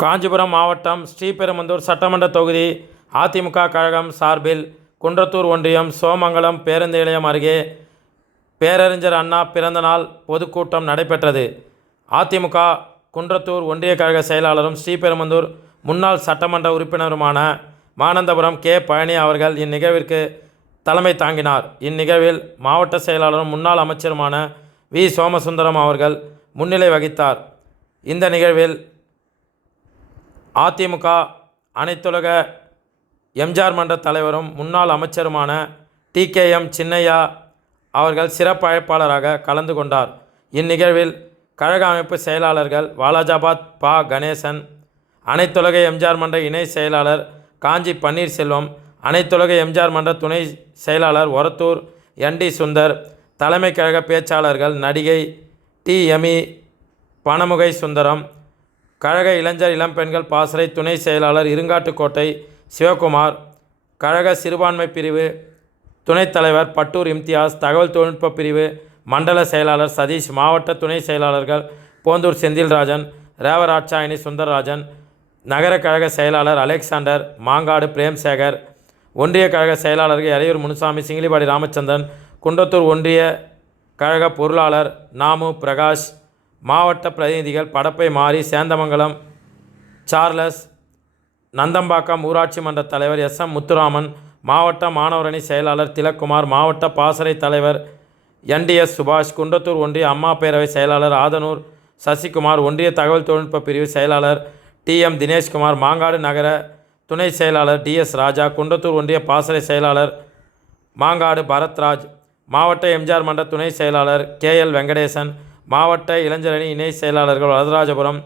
காஞ்சிபுரம் மாவட்டம் ஸ்ரீபெரும்புதூர் சட்டமன்ற தொகுதி அதிமுக கழகம் சார்பில் குன்றத்தூர் ஒன்றியம் சோமங்கலம் பேருந்து நிலையம் அருகே பேரறிஞர் அண்ணா பிறந்தநாள் பொதுக்கூட்டம் நடைபெற்றது. அதிமுக குன்றத்தூர் ஒன்றிய கழக செயலாளரும் ஸ்ரீபெரும்புதூர் முன்னாள் சட்டமன்ற உறுப்பினருமான மானந்தபுரம் கே. பழனி அவர்கள் இந்நிகழ்விற்கு தலைமை தாங்கினார். இந்நிகழ்வில் மாவட்ட செயலாளரும் முன்னாள் அமைச்சருமான வி. சோமசுந்தரம் அவர்கள் முன்னிலை வகித்தார். இந்த நிகழ்வில் அதிமுக அனைத்துலக எம்ஜிஆர் மன்ற தலைவரும் முன்னாள் அமைச்சருமான டி கே எம் சின்னையா அவர்கள் சிறப்பு அழைப்பாளராக கலந்து கொண்டார். இந்நிகழ்வில் கழக அமைப்பு செயலாளர்கள் வாலாஜாபாத் பா. கணேசன் அனைத்துலக எம்ஜிஆர் மன்ற இணை செயலாளர் காஞ்சி பன்னீர்செல்வம் அனைத்துலக எம்ஜிஆர் மன்ற துணை செயலாளர் ஒரத்தூர் என் டி சுந்தர் தலைமை கழக பேச்சாளர்கள் நடிகை டி எமி பணமுகை சுந்தரம் கழக இளைஞர் இளம்பெண்கள் பாசறை துணை செயலாளர் இருங்காட்டுக்கோட்டை சிவகுமார் கழக சிறுபான்மை பிரிவு துணைத் தலைவர் பட்டூர் இம்தியாஸ் தகவல் தொழில்நுட்ப பிரிவு மண்டல செயலாளர் சதீஷ் மாவட்ட துணை செயலாளர்கள் போந்தூர் செந்தில்ராஜன் ரேவராட்சாயினி சுந்தரராஜன் நகர கழக செயலாளர் அலெக்சாண்டர் மாங்காடு பிரேம்சேகர் ஒன்றிய கழக செயலாளர்கள் எறையூர் முனுசாமி சிங்கிலிபாடி ராமச்சந்திரன் குண்டத்தூர் ஒன்றிய கழக பொருளாளர் நாமு பிரகாஷ் மாவட்ட பிரதிநிதிகள் படப்பை மாறி சேந்தமங்கலம் சார்லஸ் நந்தம்பாக்கம் ஊராட்சி மன்ற தலைவர் எஸ் எம் முத்துராமன் மாவட்ட மாணவரணி செயலாளர் திலக்குமார் மாவட்ட பாசறை தலைவர் என்டிஎஸ் சுபாஷ் குன்றத்தூர் ஒன்றிய அம்மா பேரவை செயலாளர் ஆதனூர் சசிகுமார் ஒன்றிய தகவல் தொழில்நுட்ப பிரிவு செயலாளர் டி எம் தினேஷ்குமார் மாங்காடு நகர துணை செயலாளர் டிஎஸ் ராஜா குன்றத்தூர் ஒன்றிய பாசறை செயலாளர் மாங்காடு பரத்ராஜ் மாவட்ட எம்ஜிஆர் மன்ற துணை செயலாளர் கே எல் வெங்கடேசன் மாவட்ட இளைஞரணி இணை செயலாளர்கள் வரதராஜபுரம்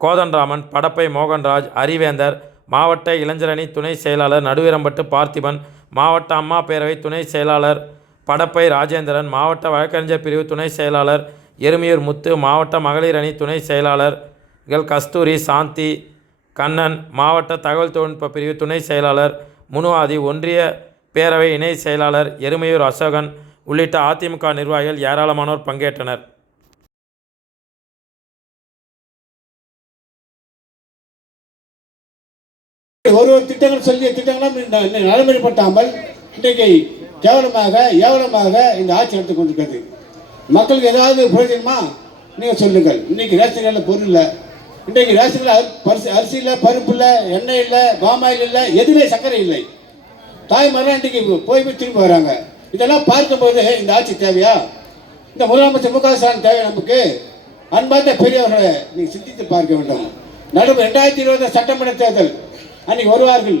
கோதண்டராமன் படப்பை மோகன்ராஜ் அரிவேந்தர் மாவட்ட இளைஞரணி துணை செயலாளர் நடுவீரம்பட்டு பார்த்திபன் மாவட்ட அம்மா பேரவை துணை செயலாளர் படப்பை ராஜேந்திரன் மாவட்ட வழக்கறிஞர் பிரிவு துணை செயலாளர் எருமியூர் முத்து மாவட்ட மகளிர் அணி துணை செயலாளர்கள் கஸ்தூரி சாந்தி கண்ணன் மாவட்ட தகவல் தொழில்நுட்ப பிரிவு துணை செயலாளர் முனுவாதி ஒன்றிய பேரவை இணை செயலாளர் எருமையூர் அசோகன் உள்ளிட்ட அதிமுக நிர்வாகிகள் ஏராளமானோர் பங்கேற்றனர். ஒரு ஒரு திட்டங்கள் சொல்லிய திட்டங்களும் நடைமுறைப்படுத்தாமல் இன்றைக்கு கேவலமாக ஏவலமாக இந்த ஆட்சி நடத்தி கொண்டிருக்கிறது. மக்களுக்கு ஏதாவது பிரயோஜனமா? நீங்கள் சொல்லுங்கள். இன்றைக்கி ரேஷன் கடையில் பொருள் இல்லை. இன்றைக்கு ரேஷன் கடையில் பரிசு அரிசி இல்லை பருப்பு இல்லை எண்ணெய் இல்லை பாமாயில் இல்லை எதுவுமே சர்க்கரை இல்லை. தாய்மாரெலாம் இன்றைக்கி போய் போய் திரும்பி வராங்க. இதெல்லாம் பார்க்கும்போது இந்த ஆட்சி தேவையா? இந்த முதலமைச்சர் மு க ஸ்டாலின் தேவை நமக்கு. அன்பார்ந்த பெரியவர்களை நீங்கள் சிந்தித்து பார்க்க வேண்டும். நடுவு ரெண்டாயிரத்தி இருபது சட்டமன்ற தேர்தல் அன்னைக்கு வருவார்கள்.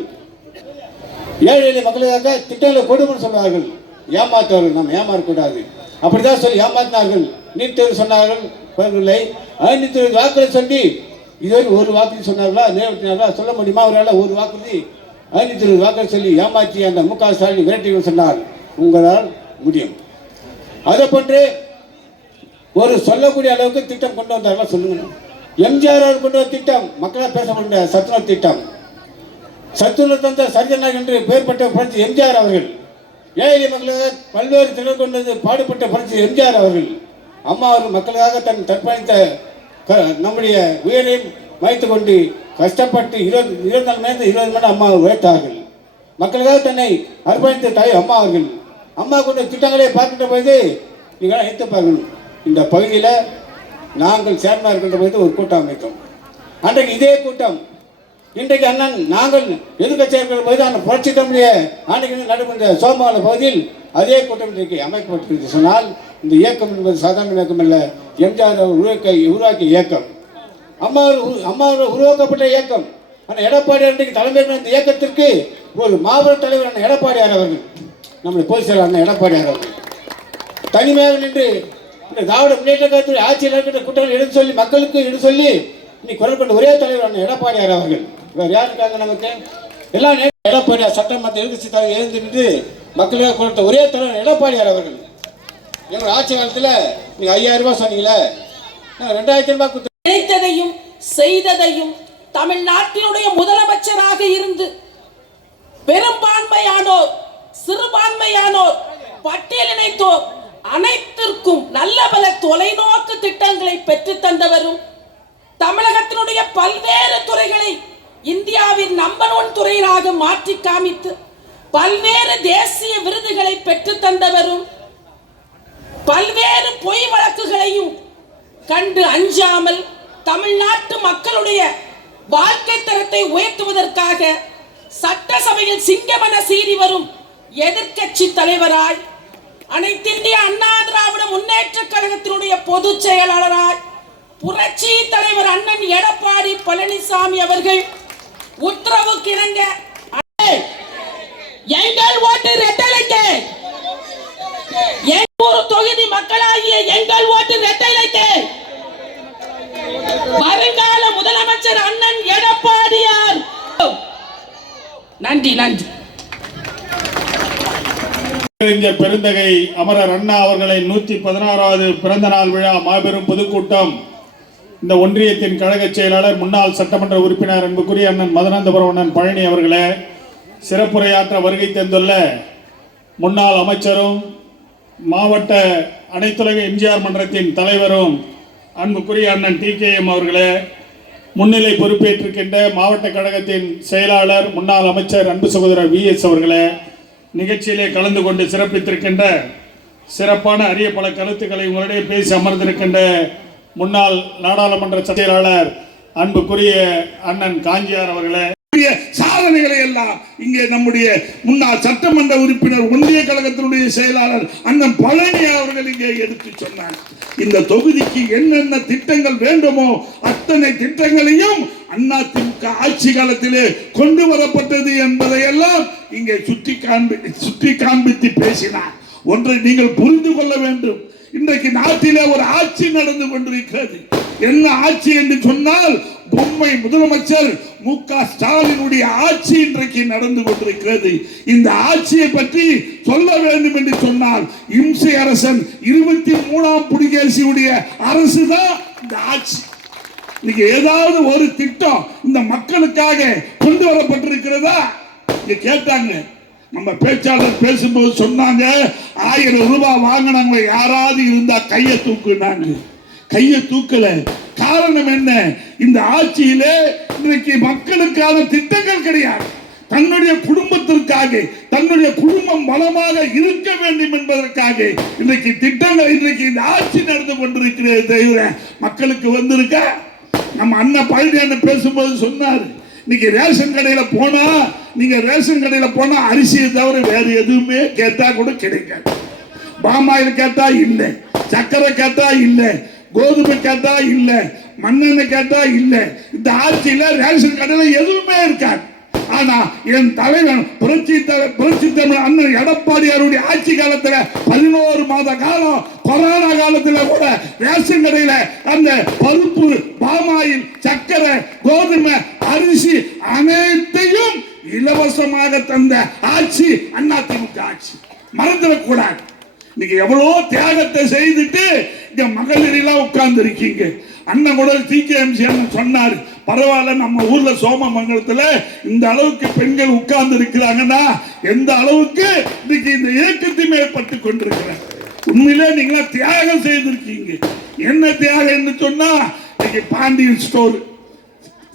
ஏழை எளிய மக்களுக்காக திட்டங்களை கொடுமைன்னு சொல்வார்கள் ஏமாற்றுவார்கள் நாம் ஏமாறக்கூடாது. அப்படிதான் சொல்லி ஏமாத்தினார்கள். நீட் தேர்வு சொன்னார்கள். வரவில்லை ஐநூற்றி இருபது வாக்குகளை சொல்லி இதுவரை ஒரு வாக்குறுதி சொன்னார்களா நிறைவேற்றினார்களா சொல்ல முடியுமா? அவரால் ஒரு வாக்குறுதி. ஐநூத்தி இருபது வாக்குகளை சொல்லி ஏமாற்றி அந்த மு க. ஸ்டாலின் விரட்டி சொன்னார். உங்களால் முடியும். அதை போன்று ஒரு சொல்லக்கூடிய அளவுக்கு திட்டம் கொண்டு வந்தார்களா சொல்லுங்க எம்ஜிஆர் அவர் கொண்டு வந்த திட்டம் மக்களால் பேச சத்துணர் சத்துணவு திட்டம். சத்துல தந்த சர்ஜனாக என்று பெயர் பெற்ற புரட்சி எம்ஜிஆர் அவர்கள். ஏழை மக்களுக்காக பல்வேறு திறன் கொண்டது பாடுபட்ட புரட்சி எம்ஜிஆர் அவர்கள். அம்மா அவர்கள் மக்களுக்காக தன் தற்பணித்த க- நம்முடைய உயிரையும் வைத்து கொண்டு கஷ்டப்பட்டு இருபது இருபத்தி நாலு மணி இருபது மணி அம்மா உழைத்தார்கள். மக்களுக்காக தன்னை அர்ப்பணித்த தாய் அம்மா அவர்கள். அம்மா கொண்ட திட்டங்களை பார்க்கின்ற போது நீங்கள் நினைத்து பாருங்கள் இந்த பகுதியில் நாங்கள் சேர்மனாக இருக்கின்ற போது ஒரு கூட்டம் அமைத்தோம். அன்றைக்கு இதே கூட்டம் இன்றைக்கு அண்ணன் நாங்கள் எதிர்கட்சியாக போது அந்த புரட்சி தமிழிய ஆண்டுகள் நடைபெற்ற சோமால பகுதியில் அதே கூட்டம் இன்றைக்கு அமைக்கப்பட்டிருக்கு சொன்னால் இந்த இயக்கம் என்பது சாதாரண இயக்கம் அல்ல எம்ஜிஆர் உருவாக்க உருவாக்கிய இயக்கம். அம்மா அம்மா உருவாக்கப்பட்ட இயக்கம். ஆனால் எடப்பாடியார் இன்றைக்கு தலைமை இந்த இயக்கத்திற்கு ஒரு மாபெரும் தலைவர் அண்ணன் எடப்பாடியார் அவர்கள் நம்முடைய பொதுச் செயலாளர் அண்ணன் எடப்பாடியார் அவர்கள். தனிமையாக நின்று இந்த திராவிட முன்னேற்ற கழகத்தில் ஆட்சியில் இருக்கின்ற குற்றங்கள் எடுத்து சொல்லி மக்களுக்கு எடுத்து சொல்லி இன்னைக்கு குரல் கொண்ட ஒரே தலைவர் அண்ணன் எடப்பாடியார் அவர்கள். வேறு யார் இருக்காங்க நமக்கு? எல்லாம் நே- எடப்பாடியார் சட்டமன்ற எதிர்கட்சி தலைவர் எழுந்து நின்று மக்களுக்காக கொடுத்த ஒரே தலைவர் எடப்பாடியார் அவர்கள். எங்கள் ஆட்சி காலத்தில் நீங்கள் ஐயாயிரம் ரூபாய் சொன்னீங்களே நாங்கள் ரெண்டாயிரத்தி ரூபாய் கொடுத்து நினைத்ததையும் செய்ததையும் தமிழ்நாட்டினுடைய முதலமைச்சராக இருந்து பெரும்பான்மையானோர் சிறுபான்மையானோர் பட்டியலினைத்தோர் அனைத்திற்கும் நல்ல பல தொலைநோக்கு திட்டங்களை பெற்றுத் தந்தவரும் தமிழகத்தினுடைய பல்வேறு துறைகளை இந்தியாவின் நம்பர் ஒன் துறையாக மாற்றி காமித்து பல்வேறு தேசிய விருதுகளை பெற்று தந்தவரும் பல்வேறு பொய் வழக்குகளையும் கண்டு அஞ்சாமல் தமிழ்நாட்டு மக்களுடைய வாழ்க்கை தரத்தை உயர்த்துவதற்காக சட்டசபையில் சிங்கமன சீறி வரும் எதிர்க்கட்சி தலைவராய் அனைத்திந்திய அண்ணா திராவிட முன்னேற்ற கழகத்தினுடைய பொதுச் செயலாளராய் புரட்சி தலைவர் அண்ணன் எடப்பாடி பழனிசாமி அவர்கள் உத்தரவு கிணங்க எங்கள் ஓட்டு ரெட்டலைக்கு. எங்கூர் தொகுதி மக்களாகிய எங்கள் ஓட்டு ரெட்டைலைக்கு. வருங்கால முதலமைச்சர் அண்ணன் எடப்பாடியார். நன்றி நன்றி. கலைஞர் பெருந்தகை அமரர் அண்ணா அவர்களை நூத்தி பதினாறாவது பிறந்த நாள் விழா மாபெரும் பொதுக்கூட்டம் இந்த ஒன்றியத்தின் கழக செயலாளர் முன்னாள் சட்டமன்ற உறுப்பினர் அன்புக்குரிய அண்ணன் மதுராந்தபுரம் பழனி அவர்களே சிறப்புரையாற்ற வருகை தந்துள்ள முன்னாள் அமைச்சரும் மாவட்ட அனைத்துலக எம்ஜிஆர் மன்றத்தின் தலைவரும் அன்புக்குரிய அண்ணன் டி கே எம் அவர்களே முன்னிலை பொறுப்பேற்றிருக்கின்ற மாவட்ட கழகத்தின் செயலாளர் முன்னாள் அமைச்சர் அன்பு சகோதரர் வி எஸ் அவர்களே நிகழ்ச்சியிலே கலந்து கொண்டு சிறப்பித்திருக்கின்ற சிறப்பான அரிய பல கருத்துக்களை உங்களிடையே பேசி அமர்ந்திருக்கின்ற முன்னாள் நாடாளுமன்ற செயலாளர் அன்புக்குரிய அண்ணன் காஞ்சியார் அவர்களே. சாதனைகளை எல்லாம் இங்கே நம்முடைய முன்னாள் சட்டமன்ற உறுப்பினர் ஒன்றிய கழகத்தினுடைய செயலாளர் அண்ணன் பழனி அவர்கள் இங்கே எடுத்து சொன்னார். இந்த தொகுதிக்கு என்னென்ன திட்டங்கள் வேண்டுமோ அத்தனை திட்டங்களையும் அண்ணா திமுக ஆட்சி காலத்திலே கொண்டு வரப்பட்டது என்பதையெல்லாம் இங்கே சுட்டி காண்பி சுட்டி காண்பித்து பேசினார். ஒன்றை நீங்கள் புரிந்து கொள்ள வேண்டும். இன்றைக்கு நாட்டிலே ஒரு ஆட்சி நடந்து கொண்டிருக்கிறது. என்ன ஆட்சி என்று சொன்னால் பொம்மை முதலமைச்சர் மு க ஸ்டாலினுடைய ஆட்சி இன்றைக்கு நடந்து கொண்டிருக்கிறது. இந்த ஆட்சியை பற்றி சொல்ல வேண்டும் என்று சொன்னால் இம்சை அரசன் இருபத்தி மூணாம் புலிகேசியுடைய அரசு தான் இந்த ஆட்சி. இன்னைக்கு ஏதாவது ஒரு திட்டம் இந்த மக்களுக்காக கொண்டு வரப்பட்டிருக்கிறதா? கேட்டாங்க. நம்ம பேச்சாளர் பேசும்போது சொன்னாங்க ஆயிரம் ரூபாய் வாங்கினாங்க யாராவது இருந்தா கையை தூக்குனாங்க. கையை தூக்கல. காரணம் என்ன? இந்த ஆட்சியில இன்றைக்கு மக்களுக்கான திட்டங்கள் கிடையாது. தன்னுடைய குடும்பத்திற்காக தன்னுடைய குடும்பம் பலமாக இருக்க வேண்டும் என்பதற்காக இன்றைக்கு திட்டங்கள் இன்றைக்கு இந்த ஆட்சி நடந்து கொண்டிருக்கிறது தவிர மக்களுக்கு வந்திருக்க? நம்ம அண்ணன் பழனி அண்ணன் பேசும்போது சொன்னார் இன்னைக்கு ரேஷன் கடையில போனா நீங்க ரேஷன் கடையில போனா அரிசியை தவிர வேற எதுவுமே கேட்டா கூட கிடைக்காது. பாமாயில் கேட்டா இல்லை சக்கரை கேட்டா இல்லை கோதுமை கேட்டா இல்ல மண்ணெண்ணெய் கேட்டா இல்ல. இந்த ஆட்சியில ரேஷன் கடையில எதுவுமே இருக்காது. ஆனா என் தலைவன் புரட்சி தலை- புரட்சி தமிழ் அண்ணன் எடப்பாடியாருடைய ஆட்சி காலத்துல பதினோரு மாத காலம் கொரோனா காலத்துல கூட ரேஷன் கடையில அந்த பருப்பு பாமாயில் சக்கரை கோதுமை அரிசி அனைத்தையும் இலவசமாக தந்த ஆட்சி அண்ணா திமுக ஆட்சி. மறந்துடக்கூடாது. நீங்க எவ்வளோ தியாகத்தை செய்துட்டு இங்க மகளிர் எல்லாம் உட்கார்ந்து இருக்கீங்க அண்ணன் கூட டி சொன்னார் பரவாயில்ல நம்ம ஊர்ல சோமமங்கலத்துல இந்த அளவுக்கு பெண்கள் உட்கார்ந்து இருக்கிறாங்கன்னா எந்த அளவுக்கு இன்னைக்கு இந்த இயக்கத்தை மேற்பட்டு கொண்டிருக்கிறேன் உண்மையிலே நீங்களா தியாகம் செய்திருக்கீங்க. என்ன தியாகம் என்று சொன்னா இன்னைக்கு பாண்டியன் ஸ்டோர்.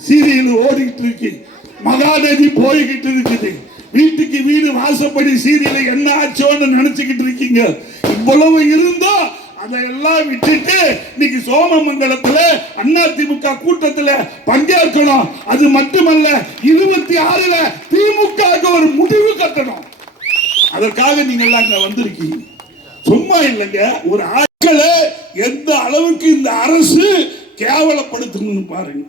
சீரியல் ஓடிக்கிட்டு இருக்கு மகாநதி போய்கிட்டு இருக்குது வீட்டுக்கு வீடு வாசப்படி சீரியல் என்ன ஆச்சோன்னு நினைச்சுக்கிட்டு இருக்கீங்க இவ்வளவு இருந்தோ அதையெல்லாம் விட்டுட்டு இன்னைக்கு சோமமங்கலத்துல அண்ணா திமுக கூட்டத்துல பங்கேற்கணும். அது மட்டுமல்ல இருபத்தி ஆறுல திமுக ஒரு முடிவு கட்டணும். அதற்காக நீங்க எல்லாம் இங்க வந்திருக்கீங்க. சும்மா இல்லைங்க ஒரு ஆட்களை எந்த அளவுக்கு இந்த அரசு கேவலப்படுத்தணும்னு பாருங்க.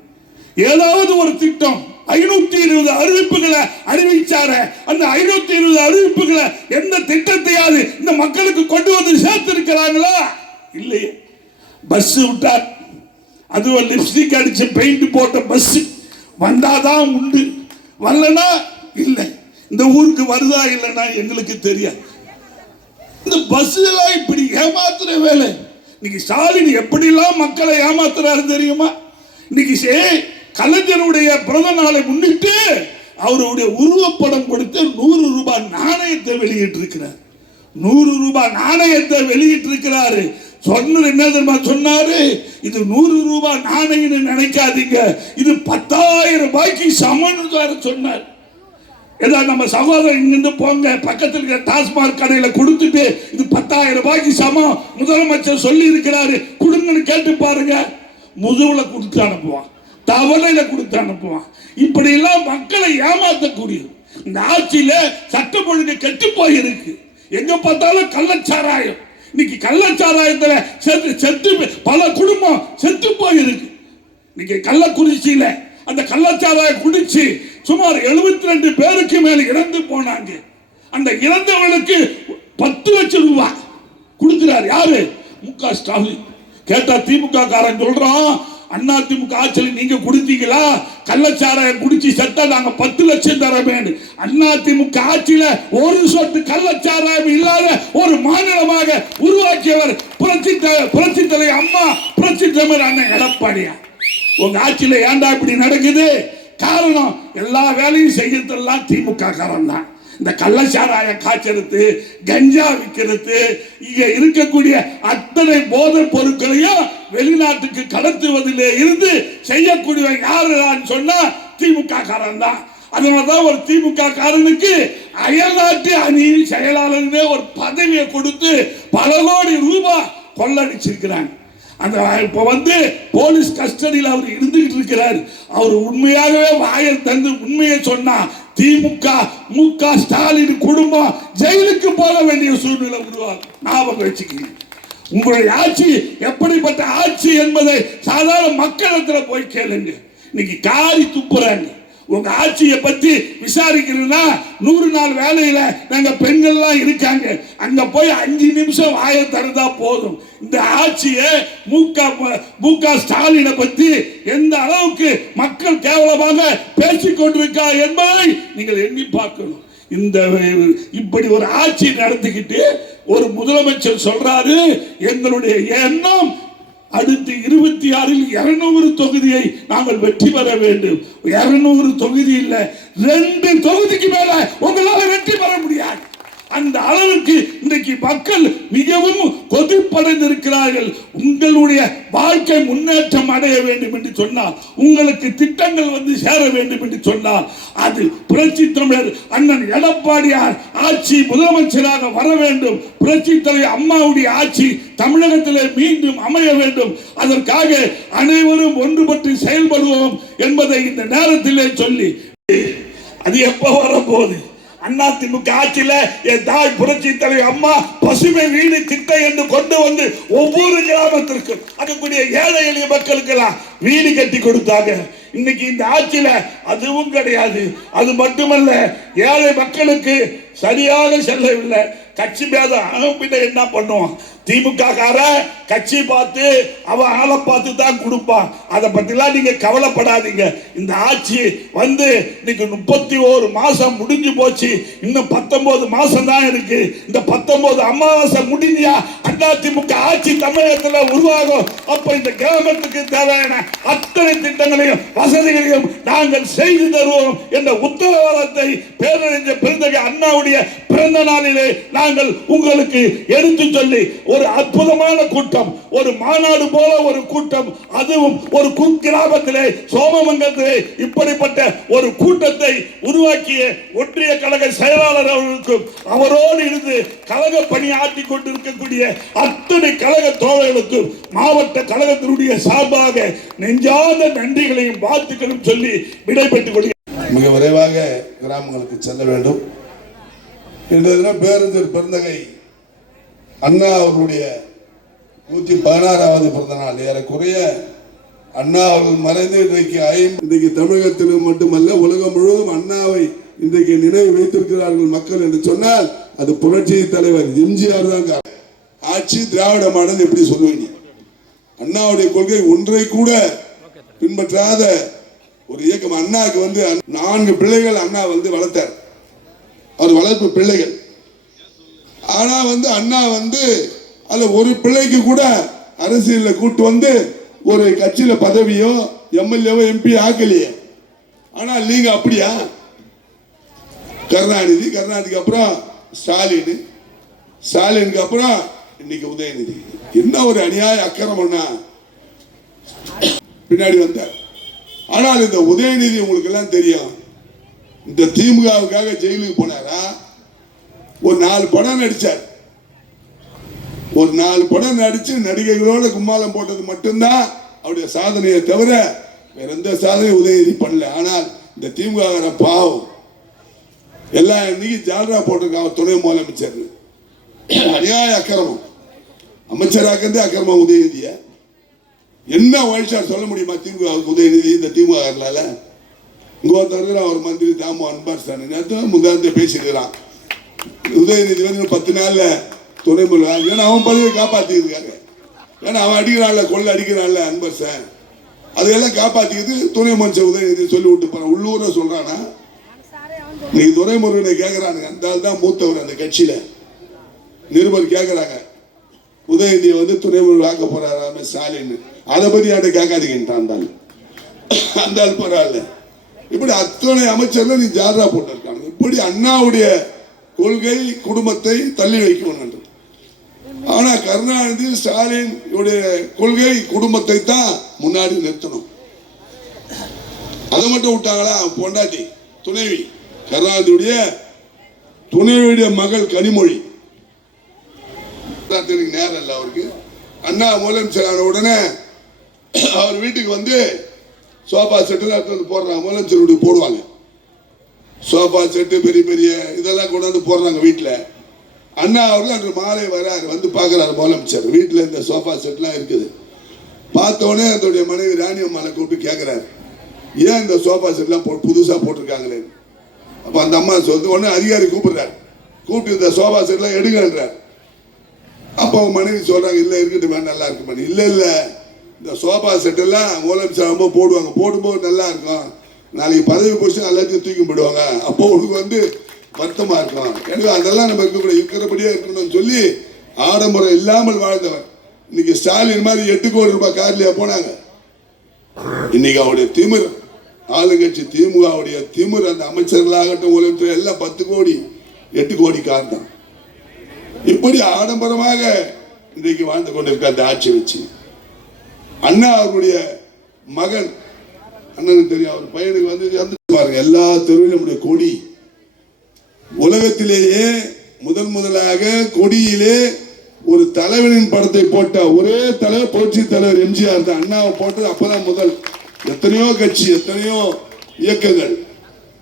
ஏதாவது ஒரு திட்டம் ஐநூத்தி இருபது அறிவிப்புகளை அறிவிச்சார அந்த ஐநூத்தி இருபது அறிவிப்புகளை எந்த திட்டத்தையாவது இந்த மக்களுக்கு கொண்டு வந்து சேர்த்திருக்கிறாங்களா? இல்லையே. பஸ் விட்டார். அதுவும் லிப்ஸ்டிக் அடிச்சு பெயிண்ட் போட்ட பஸ் வந்தாதான் உண்டு. வரலனா? இல்லை. இந்த ஊருக்கு வருதா இல்லைன்னா எங்களுக்கு தெரியாது. இந்த பஸ் எல்லாம் இப்படி ஏமாத்துற வேலை. இன்னைக்கு ஸ்டாலின் எப்படிலாம் மக்களை ஏமாத்துறாரு தெரியுமா? இன்னைக்கு சே- கலைஞருடைய பிறந்த நாளை முன்னிட்டு அவருடைய உருவப்படம் கொடுத்து நூறு ரூபாய் நாணயத்தை வெளியிட்டிருக்கிறார். நூறு ரூபாய் நாணயத்தை வெளியிட்டிருக்கிறாரு. சொன்னது என்ன தெரியுமா? சொன்னாரு இது நூறு ரூபாய் நாணயம்னு நினைக்காதீங்க. இது பத்தாயிரம் ரூபாய்க்கு சமன்னு சொன்னார். ஏதாவது நம்ம சகோதரன் இங்கிருந்து போங்க. பக்கத்தில் இருக்கிற டாஸ்மாக் கடையில் கொடுத்துட்டு இது பத்தாயிரம் ரூபாய்க்கு சமம். முதலமைச்சர் சொல்லி இருக்கிறாரு கொடுங்கன்னு கேட்டு பாருங்க. முதுகுல கொடுத்து அனுப்புவான் தவணையில கொடுத்து அனுப்புவான். இப்படி எல்லாம் மக்களை ஏமாற்றக்கூடியது இந்த ஆட்சியில சட்டம் ஒழுங்கு கெட்டு போயிருக்கு எங்க பார்த்தாலும் கள்ளச்சாராயம். இன்னைக்கு கள்ளச்சாராயத்துல செத்து செத்து பல குடும்பம் செத்து போயிருக்கு இன்னைக்கு கள்ளக்குறிச்சியில அந்த கள்ளச்சாராயம் குடிச்சு சுமார் 72 ரெண்டு பேருக்கு மேல இறந்து போனாங்க. அந்த இறந்தவனுக்கு பத்து லட்சம் ரூபாய் கொடுக்கிறார். யாரு? மு க ஸ்டாலின். கேட்டா திமுக காரன் சொல்றான் அண்ணா திமுக ஆட்சியில் நீங்க குடித்தீங்களா? கள்ளச்சாராயம் குடிச்சு செத்தா நாங்க பத்து லட்சம் தர வேண்டும். அண்ணா திமுக ஆட்சியில ஒரு சொட்டு கள்ளச்சாராயம் இல்லாத ஒரு மாநிலமாக உருவாக்கியவர் புரட்சி புரட்சி அம்மா புரட்சி தலைவர் அண்ணன் எடப்பாடியா உங்க ஆட்சியில ஏன்டா இப்படி நடக்குது? காரணம் எல்லா வேலையும் செய்யறதெல்லாம் திமுக காரன் தான் இந்த கள்ளச்சாராய காய்ச்சறது கஞ்சா விற்கிறது இங்க இருக்கக்கூடிய அத்தனை போதைப் பொருட்களையும் வெளிநாட்டுக்கு கடத்துவதிலே இருந்து செய்யக்கூடியவன் யாருன்னு சொன்னா திமுக காரன் தான் அதனாலதான் ஒரு திமுக காரனுக்கு அயல்நாட்டு அணி செயலாளர்னே ஒரு பதவியை கொடுத்து பல கோடி ரூபாய் கொள்ளடிச்சிருக்கிறாங்க. அந்த இப்ப வந்து போலீஸ் கஸ்டடியில் அவர் இருந்துகிட்டு இருக்கிறார். அவர் உண்மையாகவே வாயை தந்து உண்மையை சொன்னா திமுக மு க ஸ்டாலின் குடும்பம் ஜெயிலுக்கு போக வேண்டிய சூழ்நிலை உருவாகும். ஞாபகம் வச்சுக்கீங்க உங்களுடைய ஆட்சி எப்படிப்பட்ட ஆட்சி என்பதை சாதாரண மக்களிடத்துல போய் கேளுங்க. இன்னைக்கு காரி துப்புறாங்க. உங்க ஆட்சியை பத்தி விசாரிக்கிறதுனா நூறு நாள் வேலையில நாங்க பெண்கள்லாம் இருக்காங்க. அங்க போய் அஞ்சு நிமிஷம் வாயை தருதா போதும். இந்த ஆட்சியை மூக்கா மூக்கா ஸ்டாலினை பத்தி எந்த அளவுக்கு மக்கள் கேவலமாக பேசிக்கொண்டிருக்கா என்பதை நீங்கள் எண்ணி பார்க்கணும். இந்த இப்படி ஒரு ஆட்சி நடத்திக்கிட்டு ஒரு முதலமைச்சர் சொல்றாரு எங்களுடைய எண்ணம் அடுத்து இருபத்தி ஆறில் இருநூறு தொகுதியை நாங்கள் வெற்றி பெற வேண்டும். இருநூறு தொகுதி இல்ல ரெண்டு தொகுதிக்கு மேல உங்களால வெற்றி பெற முடியாது. அந்த அளவுக்கு இன்றைக்கு மக்கள் மிகவும் கொதிப்படைந்திருக்கிறார்கள். உங்களுடைய வாழ்க்கை முன்னேற்றம் அடைய வேண்டும் என்று சொன்னால் உங்களுக்கு திட்டங்கள் வந்து சேர வேண்டும் என்று சொன்னால் அது புரட்சி தமிழர் அண்ணன் எடப்பாடியார் ஆட்சி முதலமைச்சராக வர வேண்டும். புரட்சி தலைவர் அம்மாவுடைய ஆட்சி தமிழகத்திலே மீண்டும் அமைய வேண்டும். அதற்காக அனைவரும் ஒன்றுபட்டு செயல்படுவோம் என்பதை இந்த நேரத்திலே சொல்லி அது எப்போ வரப்போகுது? அண்ணா திமுக ஆட்சியில என் தாய் புரட்சி தலைவர் அம்மா பசுமை வீடு திட்டம் என்று கொண்டு வந்து ஒவ்வொரு கிராமத்திற்கும் அதுக்குரிய ஏழை எளிய மக்களுக்கெல்லாம் வீடு கட்டி கொடுத்தாங்க. இன்னைக்கு இந்த ஆட்சியில அதுவும் கிடையாது. அது மட்டுமல்ல ஏழை மக்களுக்கு சரியாக செல்லவில்லை. கட்சி பேதம் அவன் பின்ன என்ன பண்ணுவோம்? திமுக கார கட்சி பார்த்து அவ ஆளை பார்த்து தான் கொடுப்பான் அதை பத்திலாம் நீங்க கவலைப்படாதீங்க. இந்த ஆட்சி வந்து இன்னைக்கு முப்பத்தி ஒரு மாசம் முடிஞ்சு போச்சு. இன்னும் பத்தொன்பது மாசம் தான் இருக்கு. இந்த பத்தொன்பது அமாவாசை முடிஞ்சா அண்ணா திமுக ஆட்சி தமிழகத்துல உருவாகும். அப்ப இந்த கிராமத்துக்கு தேவையான அத்தனை திட்டங்களையும் வசதிகளையும் நாங்கள் செய்து தருவோம் என்ற உத்தரவாதத்தை பேரறிஞர் பெருந்தகை அண்ணாவுடைய பிறந்த நாளிலே நாங்கள் உங்களுக்கு எடுத்து சொல்லி ஒரு அற்புதமான கூட்டம் ஒரு மாநாடு போல ஒரு கூட்டம் அதுவும் ஒரு குக்கிராமத்திலே சோமமங்கத்திலே இப்படிப்பட்ட ஒரு கூட்டத்தை உருவாக்கிய ஒன்றிய கழக செயலாளர் அவர்களுக்கும் அவரோடு இருந்து கழக பணி ஆற்றிக் கொண்டிருக்கக்கூடிய அத்தனை கழக தோழர்களுக்கும் மாவட்ட கழகத்தினுடைய சார்பாக நெஞ்சாத நன்றிகளையும் வாழ்த்துக்களும் சொல்லி விடைபெற்றுக் கொள்கிறேன். மிக விரைவாக கிராமங்களுக்கு செல்ல வேண்டும். இன்றைய தினம் பேருந்தர் பெருந்தகை. அண்ணா அவர்களுடைய நூற்றி பதினாறாவது பிறந்த நாள் ஏறக்குறைய அண்ணா அவர்கள் மறைந்து இன்றைக்கு இன்றைக்கு தமிழகத்திலும் மட்டுமல்ல உலகம் முழுவதும் அண்ணாவை இன்றைக்கு நினைவு வைத்திருக்கிறார்கள் மக்கள் என்று சொன்னால் அது புரட்சி தலைவர் எம்ஜிஆர் தான் ஆட்சி திராவிட மாடல் எப்படி சொல்லுவீங்க? அண்ணாவுடைய கொள்கை ஒன்றை கூட பின்பற்றாத ஒரு இயக்கம். அண்ணாவுக்கு வந்து நான்கு பிள்ளைகள் அண்ணா வந்து வளர்த்தார். அவர் வளர்ப்பு பிள்ளைகள். ஆனா வந்து அண்ணா வந்து அதுல ஒரு பிள்ளைக்கு கூட அரசியலில் கூட்டு வந்து ஒரு கட்சியில பதவியோ எம்எல்ஏவோ எம்பி ஆக்கலையே. ஆனா நீங்க அப்படியா? கருணாநிதி கருணாநிதிக்கு அப்புறம் ஸ்டாலின். ஸ்டாலினுக்கு அப்புறம் இன்னைக்கு உதயநிதி. என்ன ஒரு அநியாய அக்கிரமம்னா பின்னாடி வந்தார். ஆனால் இந்த உதயநிதி உங்களுக்கு எல்லாம் தெரியும். இந்த திமுகவுக்காக ஜெயிலுக்கு போனாரா? ஒரு நாலு படம் நடிச்சார். ஒரு நாலு படம் நடிச்சு நடிகைகளோட கும்மாலம் போட்டது மட்டும்தான் அவருடைய சாதனையை தவிர வேற எந்த சாதனையும் உதயநிதி பண்ணல. ஆனால் இந்த திமுக பாவம். எல்லாம் இன்னைக்கு ஜால்ரா போட்டிருக்காங்க துணை முதலமைச்சர். அநியாய அக்கிரமம். அமைச்சராக்கிறதே அக்கிரமம் உதயநிதிய. என்ன வயசா சொல்ல முடியுமா திமுக உதயநிதி இந்த திமுக இங்க ஒருத்தர் அவர் மந்திரி தாமு அன்பார் நேற்று முந்தாந்த பேசிக்கிறான் உதயநிதி வந்து பத்து நாள்ல துணை முதல்வர். ஏன்னா அவன் பதவியை காப்பாத்திருக்காரு. ஏன்னா அவன் அடிக்கிறான்ல கொள்ள அடிக்கிறான்ல அன்பர் சார். அதையெல்லாம் காப்பாத்திக்கிட்டு துணை மனுஷன் உதயநிதி சொல்லி விட்டு போறான். உள்ளூர சொல்றானா? இன்னைக்கு துரைமுருகனை கேட்கறானுங்க அந்த ஆள் தான் மூத்தவர் அந்த கட்சியில. நிருபர் கேட்கறாங்க உதயநிதியை வந்து துணை முதல்வர் ஆக்க போறாராம ஸ்டாலின் அதை பத்தி யார்ட்ட கேட்காதீங்கன்றான் அந்த ஆள் அந்த ஆள் பரவாயில்ல. இப்படி அத்தனை அமைச்சர்ல நீ ஜாதரா போட்டிருக்காங்க இப்படி அண்ணாவுடைய கொள்கை குடும்பத்தை தள்ளி வைக்கும் என்று ஆனால் கருணாநிதி ஸ்டாலின் உடைய கொள்கை குடும்பத்தை தான் முன்னாடி நிறுத்தணும். அதை மட்டும் விட்டாங்களா? பொண்டாட்டி துணைவி. கருணாநிதியுடைய துணைவியுடைய மகள் கனிமொழி. எனக்கு நேரம் இல்லை அவருக்கு. அண்ணா முதலமைச்சர் ஆன உடனே அவர் வீட்டுக்கு வந்து சோஃபா செட்டில் எடுத்து வந்து போடுறாங்க. முதலமைச்சர் போடுவாங்க. சோஃபா செட்டு பெரிய பெரிய இதெல்லாம் கொண்டாந்து போடுறாங்க வீட்டில் அண்ணா அவர்கள் அன்று மாலை வராரு வந்து பார்க்குறாரு முதலமைச்சர். வீட்டில் இந்த சோஃபா செட்லாம் இருக்குது. பார்த்தோன்னே அதோடைய மனைவி ராணி அம்மாவை கூப்பிட்டு கேட்குறாரு ஏன் இந்த சோஃபா செட்லாம் போ புதுசாக போட்டிருக்காங்களே? அப்போ அந்த அம்மா சொல்லி உடனே அதிகாரி கூப்பிடுறாரு. கூப்பிட்டு இந்த சோஃபா செட்லாம் எடுங்கன்றார் அப்போ அவங்க மனைவி சொல்கிறாங்க இல்லை இருக்கட்டுமே நல்லா இருக்குமே இல்லை இல்லை. இந்த சோஃபா செட்டெல்லாம் முதலமைச்சர் ரொம்ப போடுவாங்க. போடும்போது நல்லா இருக்கும். நாளைக்கு பதவி போச்சு எல்லாத்தையும் தூக்கி போடுவாங்க அப்போ உனக்கு வந்து வருத்தமா இருக்கலாம் எனவே அதெல்லாம் நம்ம இருக்கக்கூடாது இருக்கிறபடியே இருக்கணும்னு சொல்லி ஆடம்பரம் இல்லாமல் வாழ்ந்தவர் இன்னைக்கு ஸ்டாலின் மாதிரி எட்டு கோடி ரூபாய் கார்லயா போனாங்க. இன்னைக்கு அவருடைய திமிர் ஆளுங்கட்சி திமுகவுடைய திமிர் அந்த அமைச்சர்களாகட்டும் உலகத்தில் எல்லாம் பத்து கோடி எட்டு கோடி கார் தான். இப்படி ஆடம்பரமாக இன்றைக்கு வாழ்ந்து கொண்டிருக்க அந்த ஆட்சி வச்சு அண்ணா அவருடைய மகன் அண்ணனுக்கு தெரியும் அவர் பையனுக்கு வந்து இறந்து பாருங்க. எல்லா தெருவிலும் நம்முடைய கொடி. உலகத்திலேயே முதன் முதலாக கொடியிலே ஒரு தலைவனின் படத்தை போட்ட ஒரே தலைவர் புரட்சி தலைவர் எம்ஜிஆர் தான். அண்ணாவை போட்டது அப்பதான் முதல். எத்தனையோ கட்சி எத்தனையோ இயக்கங்கள்.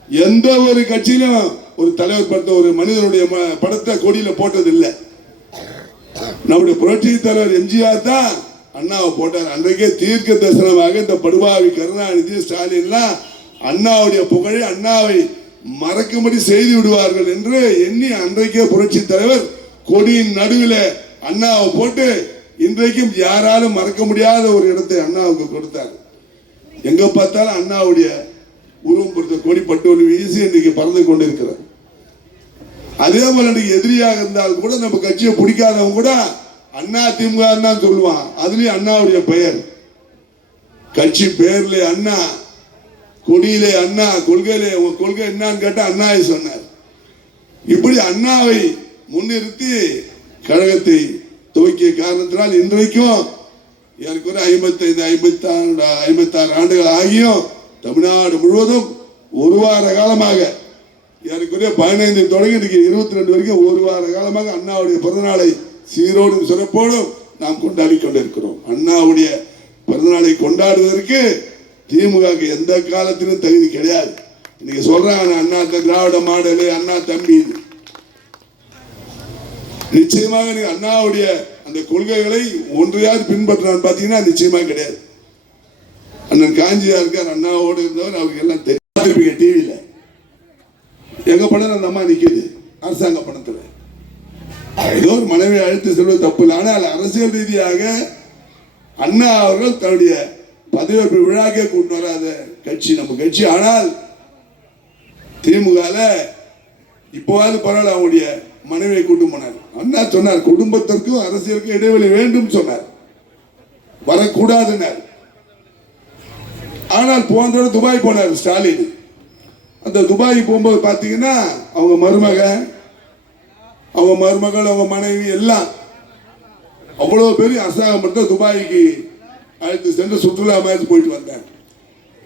எந்த ஒரு கட்சியிலும் ஒரு தலைவர் படத்தை ஒரு மனிதனுடைய ம- படத்தை கொடியில போட்டது இல்லை நம்முடைய புரட்சி தலைவர் எம்ஜிஆர் தான் அண்ணாவை போட்டார். அன்றைக்கே தீர்க்க தரிசனமாக இந்த படுபாவி கருணாநிதி ஸ்டாலின்லாம் அண்ணாவுடைய புகழை அண்ணாவை மறக்கும்படி செய்து விடுவார்கள் என்று எண்ணி அன்றைக்கே புரட்சி தலைவர் கொடியின் நடுவில் அண்ணாவை போட்டு இன்றைக்கும் யாராலும் மறக்க முடியாத ஒரு இடத்தை அண்ணாவுக்கு கொடுத்தார். எங்க பார்த்தாலும் அண்ணாவுடைய உருவம் பொறுத்த கொடி பட்டோலி வீசி இன்றைக்கு பறந்து கொண்டிருக்கிறார். அதே போல எதிரியாக இருந்தால் கூட நம்ம கட்சியை பிடிக்காதவங்க கூட அண்ணா திமுக தான் சொல்லுவான். அதுலயும் அண்ணாவுடைய பெயர். கட்சி பெயர்ல அண்ணா கொடியிலே அண்ணா கொள்கையிலே உன் கொள்கை என்னன்னு கேட்டா அண்ணாவை சொன்னார். இப்படி அண்ணாவை முன்னிறுத்தி கழகத்தை துவக்கிய காரணத்தினால் இன்றைக்கும் எனக்கு ஒரு ஐம்பத்தைந்து ஐம்பத்தாறு ஐம்பத்தாறு ஆண்டுகள் ஆகியும் தமிழ்நாடு முழுவதும் ஒரு வார காலமாக ஏறக்குறைய பதினைந்து தொடங்கி இன்னைக்கு இருபத்தி ரெண்டு வரைக்கும் ஒரு வார காலமாக அண்ணாவுடைய பிறந்தநாளை சீரோடும் சிறப்போடும் நாம் கொண்டாடி கொண்டிருக்கிறோம் அண்ணாவுடைய பிறந்தநாளை கொண்டாடுவதற்கு திமுக எந்த காலத்திலும் தகுதி கிடையாது. இன்னைக்கு சொல்றாங்க அண்ணா திராவிட மாடலு அண்ணா தம்பி. நிச்சயமாக நீங்க அண்ணாவுடைய அந்த கொள்கைகளை ஒன்றையாவது பின்பற்றான்னு பார்த்தீங்கன்னா நிச்சயமாக கிடையாது. அண்ணன் காஞ்சியா இருக்கார் அண்ணாவோடு இருந்தவர் அவருக்கு எல்லாம் தெரியும். டிவியில எங்க படம் அந்த அம்மா நிற்கிது அரசாங்க பணத்துல ஏதோ ஒரு மனைவி அழைத்து செல்வது தப்பு இல்லை ஆனால் அரசியல் ரீதியாக அண்ணா அவர்கள் தன்னுடைய பதவியேற்பு விழாக்கே கொண்டு வராத கட்சி நம்ம கட்சி. ஆனால் திமுக இப்போவாது பரவாயில்ல அவங்களுடைய மனைவியை கூட்டு போனார். அண்ணா சொன்னார் குடும்பத்திற்கும் அரசியலுக்கும் இடைவெளி வேண்டும் சொன்னார். வரக்கூடாதுன்னார். ஆனால் போன தடவை துபாய் போனார் ஸ்டாலின். அந்த துபாய் போகும்போது பார்த்தீங்கன்னா அவங்க மருமக அவங்க மருமகள் அவங்க மனைவி எல்லாம் அவ்வளோ பெரிய அரசாங்கம் மட்டும் துபாய்க்கு அழைத்து சென்று சுற்றுலா மாதிரி போயிட்டு வந்தேன்.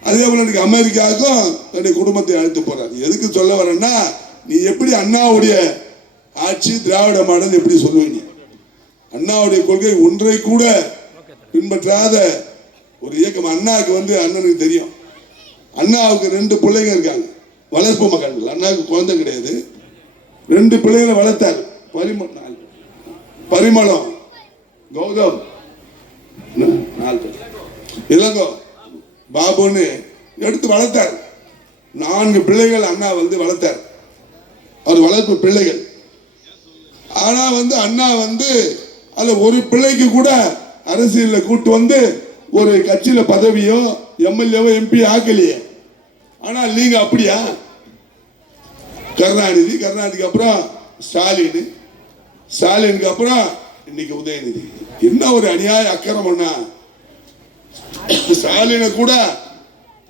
அதே போல எனக்கு அமெரிக்காவுக்கும் தன்னுடைய குடும்பத்தை அழைத்து போகிறார் எதுக்கு சொல்ல வரேன்னா நீ எப்படி அண்ணாவுடைய ஆட்சி திராவிட மாடல் எப்படி சொல்லுவீங்க? அண்ணாவுடைய கொள்கை ஒன்றை கூட பின்பற்றாத ஒரு இயக்கம் அண்ணாவுக்கு வந்து அண்ணனுக்கு தெரியும். அண்ணாவுக்கு ரெண்டு பிள்ளைங்க இருக்காங்க. வளர்ப்பு மகன்கள். அண்ணாவுக்கு குழந்தை கிடையாது. ரெண்டு பிள்ளைகளை வளர்த்தார். பரிமளம் பரிமளம். கௌதம். நா- நாலு பேர். பாபுன்னு எடுத்து வளர்த்தார். நான்கு பிள்ளைகள் அண்ணா வந்து வளர்த்தார். அவர் வளர்ப்பு பிள்ளைகள். ஆனா வந்து அண்ணா வந்து அதுல ஒரு பிள்ளைக்கு கூட அரசியலில் கூட்டு வந்து ஒரு கட்சியில பதவியோ எம்எல்ஏவோ எம்பி ஆக்கலையே. ஆனா நீங்க அப்படியா? கருணாநிதி கருணாநிதிக்கு அப்புறம் ஸ்டாலின். ஸ்டாலினுக்கு அப்புறம் இன்னைக்கு உதயநிதி. என்ன ஒரு அநியாய அக்கிரமம்னா ஸ்டாலினை கூட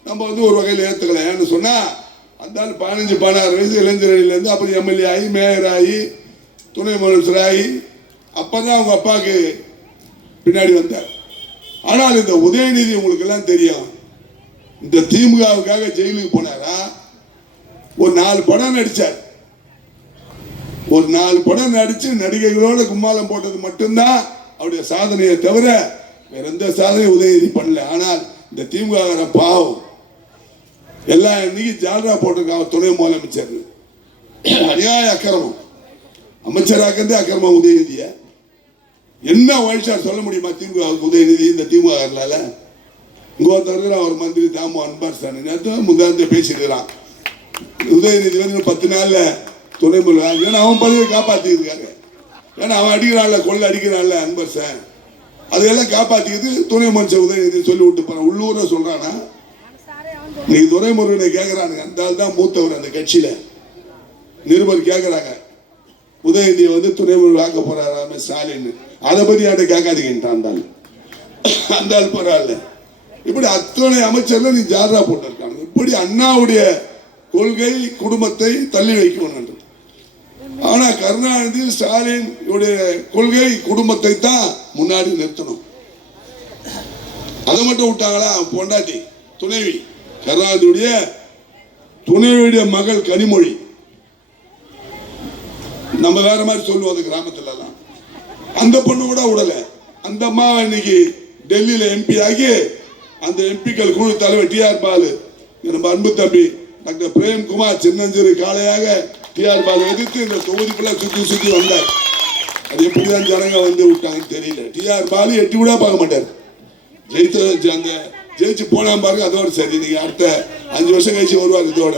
நம்ம வந்து ஒரு வகையில் ஏற்றுக்கலாம் ஏன்னு சொன்னால் அந்த ஆள் பதினஞ்சு பதினாறு வயசு இளைஞரணிலேருந்து அப்புறம் எம்எல்ஏ ஆகி மேயர் ஆகி துணை முதலமைச்சர் ஆகி அப்பதான் அவங்க அப்பாவுக்கு பின்னாடி வந்தார். ஆனால் இந்த உதயநிதி உங்களுக்கு எல்லாம் தெரியும். இந்த திமுகவுக்காக ஜெயிலுக்கு போனாரா? ஒரு நாலு படம் நடிச்சார். ஒரு நாலு படம் நடிச்சு நடிகைகளோட கும்மாலம் போட்டது மட்டும்தான் அவருடைய சாதனையை தவிர வேற எந்த சாதனையும் உதயநிதி பண்ணல. ஆனால் இந்த திமுக பாவம். எல்லாம் இன்னைக்கு ஜால்ரா போட்டிருக்காங்க துணை முதலமைச்சர். அநியாய அக்கிரமம். அமைச்சராக்கிறதே அக்கிரமம் உதயநிதிய. என்ன வயசா சொல்ல முடியுமா திமுக உதயநிதி இந்த திமுக இங்க ஒருத்தர் அவர் மந்திரி தாமோ அன்பார் நேற்று முந்தாந்த பேசிக்கிறான் உதயநிதி வந்து பத்து நாள்ல துணை முதல்வர். ஏன்னா அவன் பதவியை காப்பாத்திருக்காரு. ஏன்னா அவன் அடிக்கிறான்ல கொள்ள அடிக்கிறான்ல அன்பர் சார் அதையெல்லாம் காப்பாத்திக்கிட்டு துணை மனுஷன் உதயநிதி சொல்லி விட்டு போறான். உள்ளூர சொல்றானா? இன்னைக்கு துரைமுருகனை கேட்குறானுங்க அந்த ஆள் தான் மூத்தவர் அந்த கட்சியில. நிருபர் கேட்கறாங்க உதயநிதியை வந்து துணை முதல்வர் ஆக்க போறாராம ஸ்டாலின்? அதை பத்தி யார்ட்ட கேட்காதீங்கன்றான் அந்த ஆள். அந்த ஆள் பரவாயில்ல இப்படி அத்தனை அமைச்சர்ல நீ ஜாதா போட்டிருக்காங்க இப்படி அண்ணாவுடைய கொள்கை குடும்பத்தை தள்ளி வைக்கணும் என்று ஆனா கருணாநிதி ஸ்டாலின் கொள்கை குடும்பத்தை தான் முன்னாடி நிறுத்தணும். அதை மட்டும் விட்டாங்களா? பொண்டாட்டி துணைவி. கருணாநிதியுடைய துணைவியுடைய மகள் கனிமொழி. நம்ம வேற மாதிரி சொல்லுவோம் அந்த கிராமத்துல எல்லாம் அந்த பொண்ணு கூட விடல. அந்த அம்மா இன்னைக்கு டெல்லியில எம்பி ஆகி அந்த எம்பிக்கள் குழு தலைவர் டிஆர் பாலு நம்ம அன்பு தம்பி டாக்டர் பிரேம்குமார் சின்னஞ்சிறு காளையாக டிஆர் பாலு எதிர்த்து இந்த தொகுதிக்குள்ள சுத்தி சுத்தி வந்தார். அது எப்படிதான் ஜனங்க வந்து விட்டாங்கன்னு தெரியல. டிஆர் பாலு எட்டி கூட பார்க்க மாட்டார். ஜெயித்த அந்த ஜெயிச்சு போனா பாருங்க அதோட சரி. நீங்க அடுத்த அஞ்சு வருஷம் கழிச்சு வருவார் இதோட.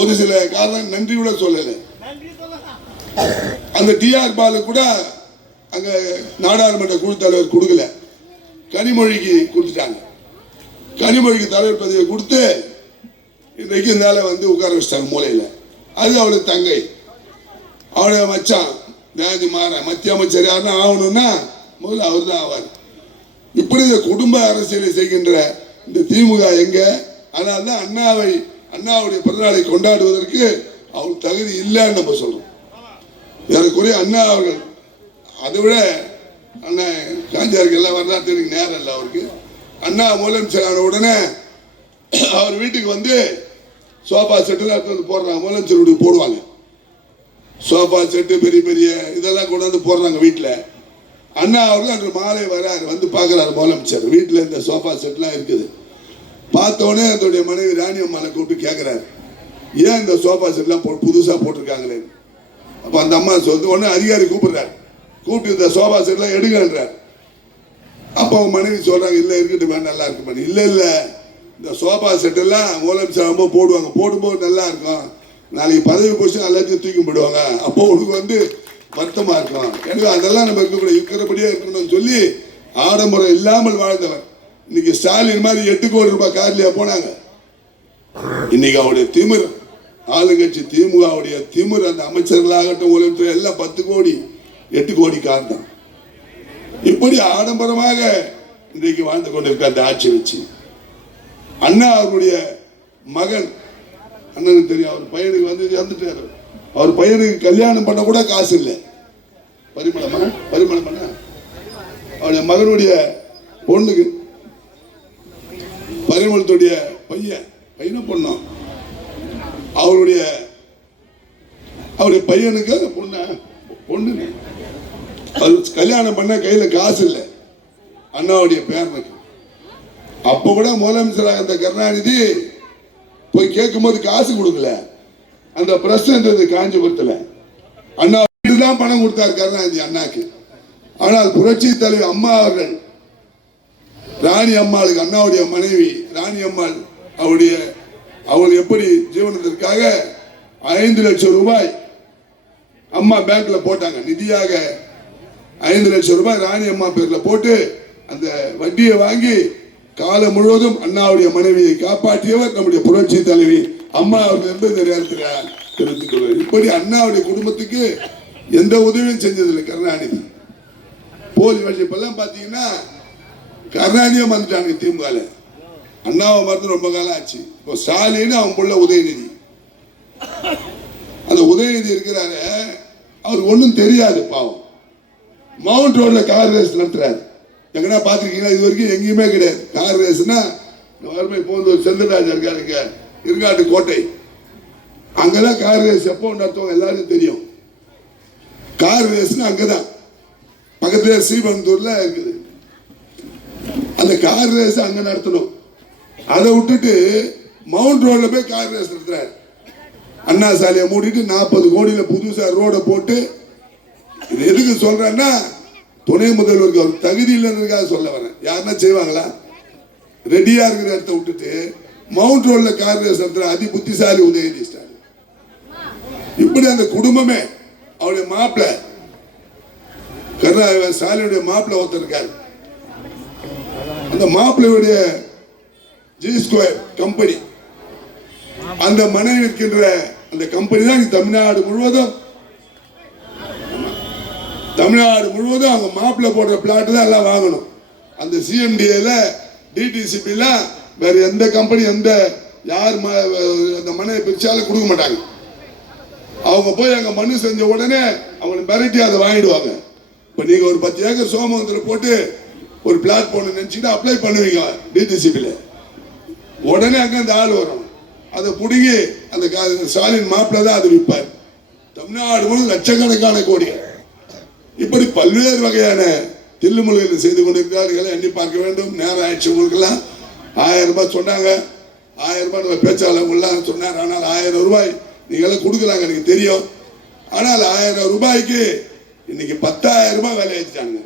ஒரு சில காரணம் நன்றி கூட சொல்லல. அந்த டிஆர் பாலு கூட அங்க நாடாளுமன்ற குழு தலைவர் கொடுக்கல. கனிமொழிக்கு கொடுத்துட்டாங்க. கனிமொழிக்கு தலைவர் பதவியை கொடுத்து இன்றைக்கு மேலே வந்து உட்கார வச்சிட்டாங்க மூலையில். அது அவளுக்கு தங்கை. அவளை மச்சான் தேதி மாற மத்திய அமைச்சர் யாருன்னா ஆகணும்னா முதல்ல அவர் தான் ஆவார். இப்படி இந்த குடும்ப அரசியலை செய்கின்ற இந்த திமுக எங்க? அதனால தான் அண்ணாவை அண்ணாவுடைய பிறந்தநாளை கொண்டாடுவதற்கு அவள் தகுதி இல்லைன்னு நம்ம சொல்றோம். ஏறக்குறைய அண்ணா அவர்கள் அதை விட அண்ணன் காஞ்சாருக்கு எல்லாம் வரலாற்று எனக்கு நேரம் இல்லை அவருக்கு. அண்ணா முதலமைச்சர் ஆன உடனே அவர் வீட்டுக்கு வந்து சோஃபா செட்டு எடுத்து வந்து போடுறாங்க. முதலமைச்சர் வீட்டுக்கு போடுவாங்க. சோஃபா செட்டு பெரிய பெரிய இதெல்லாம் கொண்டு வந்து போடுறாங்க வீட்டில். அண்ணா அவர்கள் அன்று மாலை வராரு வந்து பார்க்குறாரு முதலமைச்சர். வீட்டில் இந்த சோஃபா செட்லாம் இருக்குது. பார்த்த அதனுடைய அதோடைய மனைவி ராணி அம்மாவை கூப்பிட்டு கேட்குறாரு ஏன் இந்த சோஃபா செட்லாம் போ புதுசாக போட்டிருக்காங்களே? அப்போ அந்த அம்மா சொல்லுது உடனே அதிகாரி கூப்பிடுறாரு. கூப்பிட்டு இந்த சோஃபா செட்லாம் எடுங்கன்றார். அப்போ அவங்க மனைவி சொல்கிறாங்க இல்லை இருக்கட்டும் நல்லா இருக்கு இல்லை இல்லை. இந்த சோஃபா செட்டெல்லாம் ஓலம் ரொம்ப போடுவாங்க. போடும்போது நல்லா இருக்கும். நாளைக்கு பதவி போச்சு எல்லாத்தையும் தூக்கி போடுவாங்க. அப்போ உனக்கு வந்து வருத்தமா இருக்கும். எனவே அதெல்லாம் நம்ம இருக்கக்கூடாது. இருக்கிறபடியே இருக்கணும்னு சொல்லி ஆடம்பரம் இல்லாமல் வாழ்ந்தவர். இன்னைக்கு ஸ்டாலின் மாதிரி எட்டு கோடி ரூபாய் கார்லயா போனாங்க. இன்னைக்கு அவருடைய திமிர் ஆளுங்கட்சி திமுகவுடைய திமிர் அந்த அமைச்சர்களாகட்டும் முதலமைச்சர் எல்லாம் பத்து கோடி எட்டு கோடி கார் தான். இப்படி ஆடம்பரமாக இன்றைக்கு வாழ்ந்து கொண்டிருக்க அந்த ஆட்சி வச்சு. அண்ணா அவருடைய மகன் அண்ணனுக்கு தெரியும் அவர் பையனுக்கு வந்து இறந்துட்டாரு. அவர் பையனுக்கு கல்யாணம் பண்ண கூட காசு இல்லை. பரிமளமா பண்ண அவருடைய மகனுடைய பொண்ணுக்கு பரிமளத்துடைய பையன் பையனை பொண்ணும். அவருடைய அவருடைய பையனுக்கு பொண்ணு பொண்ணுங்க அவர் கல்யாணம் பண்ண கையில காசு இல்லை. அண்ணாவுடைய பேரனுக்கு. அப்ப கூட முதலமைச்சராக இருந்த கருணாநிதி போய் கேட்கும்போது காசு கொடுக்கல. அந்த பிரச்சனை இருந்தது காஞ்சிபுரத்தில். அண்ணா தான் பணம் கொடுத்தார் கருணாநிதி அண்ணாக்கு. ஆனால் புரட்சி தலைவர் அம்மா அவர்கள் ராணி அம்மாளுக்கு அண்ணாவுடைய மனைவி ராணி அம்மாள் அவருடைய அவள் எப்படி ஜீவனத்திற்காக ஐந்து லட்சம் ரூபாய் அம்மா பேங்க்ல போட்டாங்க. நிதியாக ஐந்து லட்சம் ரூபாய் ராணி அம்மா பேர்ல போட்டு அந்த வட்டியை வாங்கி காலம் முழுவதும் அண்ணாவுடைய மனைவியை காப்பாற்றியவர் நம்முடைய புரட்சி தலைவி அம்மா அவர்கள் என்று இந்த நேரத்தில் தெரிவித்துக் இப்படி அண்ணாவுடைய குடும்பத்துக்கு எந்த உதவியும் செஞ்சதில்லை கருணாநிதி. போலி வழிப்பெல்லாம் பார்த்தீங்கன்னா கருணாநிதியும் வந்துட்டாங்க திமுகல. அண்ணாவை மறந்து ரொம்ப காலம் ஆச்சு. இப்போ ஸ்டாலின் அவன் புள்ள உதயநிதி. அந்த உதயநிதி இருக்கிறாரு அவருக்கு ஒன்றும் தெரியாது பாவம். மவுண்ட் ரோட்ல கார் ரேஸ் நடத்துறாரு. எங்கன்னா பார்த்துருக்கீங்களா? இது வரைக்கும் எங்கேயுமே கிடையாது. கார் ரேஸ்னா வறுமை போந்து ஒரு செந்தில்ராஜ் இருக்காருங்க. இருங்காட்டு கோட்டை. அங்கதான் கார் ரேஸ் எப்போ நடத்துவாங்க எல்லாருக்கும் தெரியும். கார் ரேஸ்னா அங்கதான். பக்கத்துல ஸ்ரீபந்தூர்ல இருக்குது. அந்த கார் ரேஸ் அங்க நடத்தணும். அதை விட்டுட்டு மவுண்ட் ரோட்ல போய் கார் ரேஸ் நடத்துறாரு. அண்ணா சாலையை மூடிட்டு நாற்பது கோடியில புதுசா ரோட போட்டு இது எதுக்கு சொல்றேன்னா துணை முதல்வருக்கு அவர் தகுதி இல்லைன்றதுக்காக சொல்ல வரேன். யாருன்னா செய்வாங்களா? ரெடியா இருக்கிற இடத்த விட்டுட்டு மவுண்ட் ரோட்ல கார் ரேஸ் நடத்துற அதி புத்திசாலி உதயநிதி ஸ்டாலின். இப்படி அந்த குடும்பமே அவருடைய மாப்பிள்ளை கருணா ஸ்டாலினுடைய மாப்பிள்ள ஒருத்தர் இருக்காரு. அந்த மாப்பிள்ளையுடைய ஜி ஸ்கொயர் கம்பெனி அந்த மனைவி இருக்கின்ற அந்த கம்பெனி தான் தமிழ்நாடு முழுவதும் தமிழ்நாடு முழுவதும் அவங்க மாப்பிள்ளை போடுற பிளாட் தான் எல்லாம் வாங்கணும். அந்த சிஎம்டிஏல டிடிசிபிலாம் வேற எந்த கம்பெனி எந்த யார் ம- அந்த மனையை பிரிச்சாலும் கொடுக்க மாட்டாங்க. அவங்க போய் அங்கே மனு செஞ்ச உடனே அவங்களை மிரட்டி அதை வாங்கிடுவாங்க. இப்போ நீங்கள் ஒரு பத்து ஏக்கர் சோமகத்தில் போட்டு ஒரு பிளாட் போன நினைச்சீங்கன்னா அப்ளை பண்ணுவீங்க டிடிசிபியில் உடனே அங்கே அந்த ஆள் வரும். அதை பிடுங்கி அந்த கா- ஸ்டாலின் மாப்பிள்ள தான் அதை விற்பார். தமிழ்நாடு முழு லட்சக்கணக்கான கோடி இப்படி பல்வேறு வகையான தில்லுமுல்கள் செய்து கொண்டிருக்கிறார்கள். எண்ணி பார்க்க வேண்டும். நேரம் ஆயிடுச்சு உங்களுக்கெல்லாம். ஆயிரம் ரூபாய் சொன்னாங்க. ஆயிரம் ரூபாய் நம்ம பேச்சாளர்கள்லாம் சொன்னார். ஆனால் ஆயிரம் ரூபாய் நீங்களாம் கொடுக்குறாங்க எனக்கு தெரியும். ஆனால் ஆயிரம் ரூபாய்க்கு இன்னைக்கு பத்தாயிரம் ரூபாய் விலை ஏற்றிட்டாங்க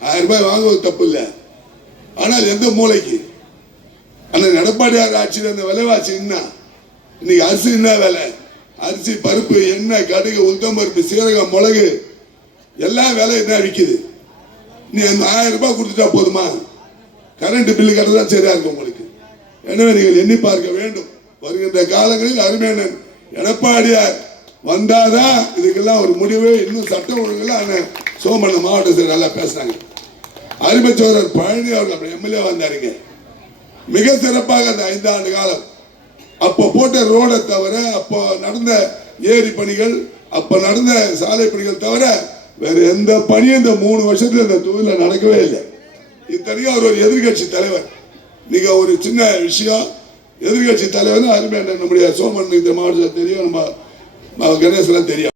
ஆயிரம் ரூபாய் வாங்குவது தப்பு இல்லை. ஆனால் எந்த மூளைக்கு? ஆனால் நடப்பாடியார் ஆட்சியில் அந்த விலைவாசி என்ன? இன்னைக்கு அரிசி என்ன விலை? அரிசி பருப்பு எண்ணெய் கடுகு உளுத்தம் பருப்பு சீரகம் மிளகு எல்லா வேலையும் என்ன விற்கிது நீ அந்த ஆயிரம் ரூபாய் கொடுத்துட்டா போதுமா? கரண்ட் பில்லு கட்டுறதா சரியா இருக்கும் உங்களுக்கு. எனவே நீங்கள் எண்ணி பார்க்க வேண்டும். வருகின்ற காலங்களில் அருமையான எடப்பாடியார் வந்தாதான் இதுக்கெல்லாம் ஒரு முடிவு. இன்னும் சட்ட ஒழுங்குல சோமண்ண மாவட்ட செயலர் நல்லா பேசுனாங்க அருமைச்சோதரர் பழனி அவர்கள் எம்எல்ஏ வந்தாருங்க. மிக சிறப்பாக அந்த ஐந்தாண்டு காலம். அப்போ போட்ட ரோடை தவிர அப்போ நடந்த ஏரி பணிகள் அப்போ நடந்த சாலை பணிகள் தவிர வேற எந்த பணியும் இந்த மூணு வருஷத்துல இந்த தொகுதியில் நடக்கவே இல்லை. இத்தனையும் அவர் ஒரு எதிர்கட்சி தலைவர். நீங்க ஒரு சின்ன விஷயம் எதிர்கட்சி தலைவர் அருமையான நம்முடைய சோமன் இந்த மாவட்டத்தில் தெரியும் நம்ம கணேசன் தெரியும்.